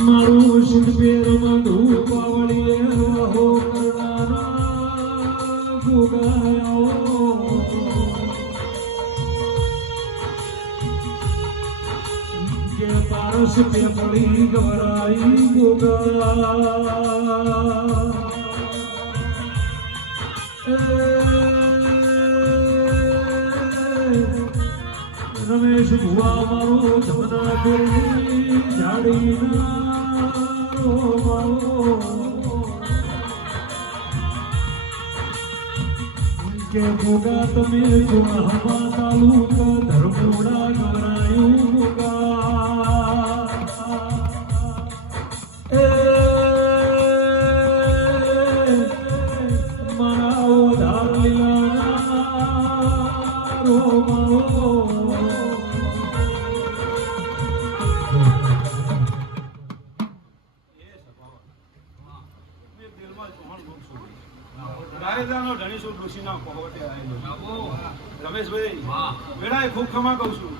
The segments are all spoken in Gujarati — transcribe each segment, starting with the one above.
મારું શિલ્પેરમાં ધૂપાવળીએ વહો કરનારા ગુગાયો કે પારસ પેપળી ગવરાઈ ગોગા રમેશ ભુવા મારો જમના દેવી જાડીના કે ભોગા તમે જો હવા તાલુકા ધર્મોડા ગરાયું ભોગા. રાયદાનો ધણીસુર ડોશીના પહોંચે આવેલો. રમેશભાઈ વેળાએ ખૂબ ખમા કહું છું.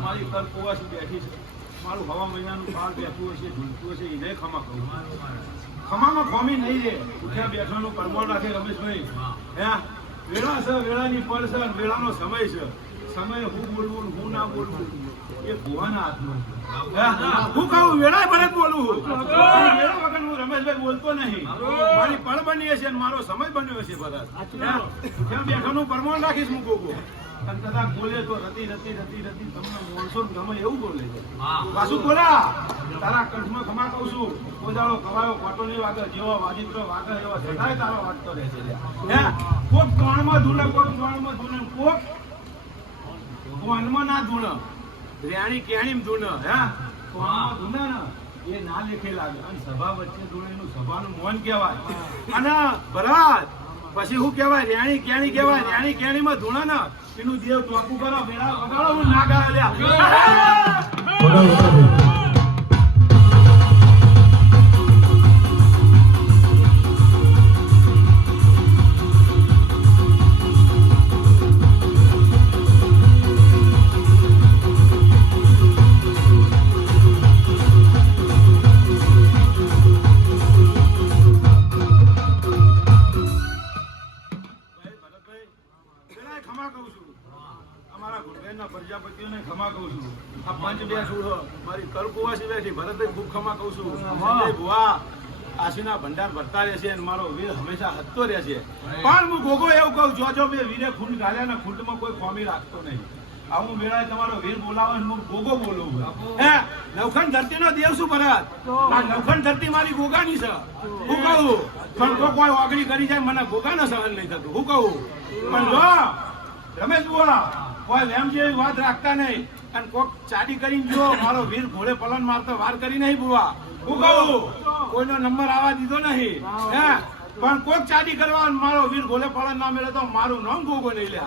મારી કર કુવાસી બેઠી છે. મારું હવા મહિનાનું પાર બેઠું હશે ઢૂંઢતું હશે એને ખમા કહું ખમામાં ખોમી નહીં રે ઉઠ્યા બેઠવાનું પરમોણ રાખે રમેશભાઈ. હે. વેળા છે વેળાની પડ છે વેળાનો સમય છે. સમય હું બોલવું હું ના બોલવું એ ભુવાના હાથમાં છે. હે? કહું વેળા ભલે બોલું વેળા વગર હું રમેશભાઈ બોલતો નહીં. મારી પળ બની હશે મારો સમય બન્યો હશે બધા ત્યાં બેઠાનું પરમાણ રાખીશ હું ગોગો કદાચ બોલે તો રતી રતી રતી રતી. તમને મોણસો ને ગમે એવું બોલે છે. પાછું બોલા. તારા કંઠમાં ખમા કહું છું. કોદાળો કવાયો ખોટો નહીં વાગે જેવો વાજિત્ર વાગે એવો સદાય તારો વાગતો રહેશે હે? કોક ત્રણમાં ધૂણે કોક ત્રણમાં કોક કોનમાં ના ધૂણ. રેણી કેણી ધૂણ હા? કોનમાં ધૂણે ને એ ના લેખે લાગે. અને સભા વચ્ચે ધૂણ એનું સભાનું મૌન કહેવાય. અને બરાબર પછી શું કહેવાય? રેણી કેણી કહેવાય. રેણી માં ધૂણે ને એનું દેવ ટોકું કરો બેડા વગાડો હું ના ગાળે પ્રજાપતિઓને ખમા કહું છું. આ પંચ બે સુરો, મારી કરકુવાસી બેઠી, ભરતભાઈ ખૂબ ખમા કહું છું. ભુવા, આશીના ભંડાર ભરતા રહેશે અને મારો વીર હંમેશા હસતો રહેશે પણ હું ગોગો એવું કહું જો જો મેં વીરે ખૂંટ ગાલ્યા ને ખૂંટમાં કોઈ ખોમી રાખતો નહીં. આવું વેળાએ તમારો વીર બોલાવે હું ગોગો બોલું હે નવખંડ ધરતીનો દેવ શું ભરત? આ નવખંડ ધરતી મારી ગોગાની છે. હું કહું પણ તો કોઈ ઓગણી કરી જાય મને ગોગાને સહન નહીં થતું. હું કહું પણ જો રમેશ બુઆ કોઈ વેમ જેવી વાત રાખતા નહીં. અને કોક ચાડી કરીને જો મારો વીર ઘોડે પલન મારતો, વાર કરી નહીં બુઆ હું કહું, કોઈનો નંબર આવવા દીધો નહીં. હે? પણ કોક ચાડી કરવા મારો વીર ઘોડે પલન ના મેળે તો મારું નામ ગોગો નહીં લે.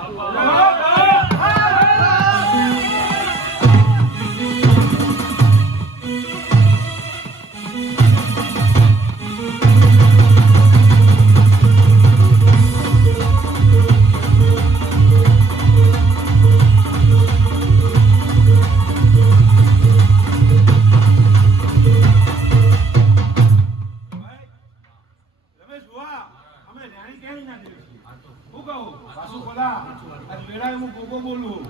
હું કહું? બોલા. હું ગોગો બોલું.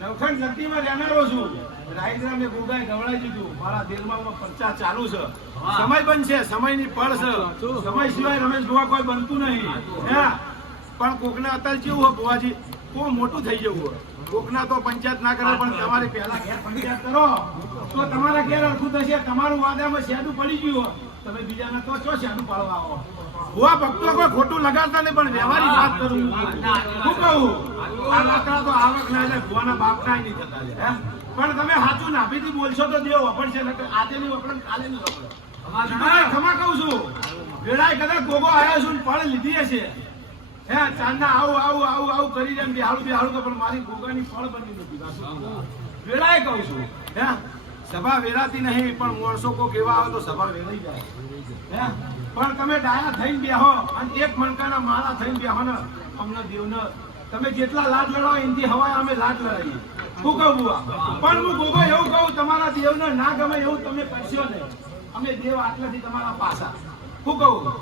નવખંડ ધરતીમાં રહેનારો છું. રાયગડા મેં ગોગાએ ગવડાવી દીધું. મારા દિલમાં પરચા ચાલુ છે. સમય બનશે, સમયની પળ છે. સમય સિવાય રમેશ ગોવા કોઈ બનતું નહીં. હે? પણ કોકના અત્યારે કેવું હોય ભુવાજી? કો મોટું થઈ જવું હોય. કોકના તો પંચાયત ના કરે પણ તમારે પહેલા ઘેર પંચાયત કરો. તો તમારા ઘેર અડધું થશે તમારું વાદામાં શેડું પડી ગયું હોય. તમે બીજાને તો છો શેડું પાડવા આવો? ભુવા ભક્તો કોઈ ખોટું લગાડતા નહીં પણ વ્યવહારિક વાત કરું શું કહું આ લાકડા તો આવક ના એટલે ભુવાના બાપ કાંઈ નહીં થતા પણ તમે સાચું નાભીથી બોલશો તો દેવ વપરશે આજે નહીં વપડે કાલે નહીં વપરાય ખમા કહું છું. વેળાએ કદાચ ગોગો આવ્યો છું પણ લીધી હશે. હે, ચાંદા, આવું આવું આવું આવું કરી દે બિહાડું બિહાડું પણ મારી ગોગાની ફળ બની નથી. વેળાએ કહું છું. હે, સભા વેરાતી નહીં, પણ માણસો કોક એવા આવે તો સભા વેરાઈ જાય. હે, પણ તમે ડાયા થઈને બેહો અને એક મણકાના માળા થઈને બેહો ને, અમને દેવને તમે જેટલા લાડ લડાવો એનથી હવાય અમે લાડ લડાવીએ શું કહું પણ હું ગોગો એવું કહું, તમારા દેવને ના ગમે એવું તમે કરશો નહીં. અમે દેવ આટલાથી તમારા પાસા. શું કહું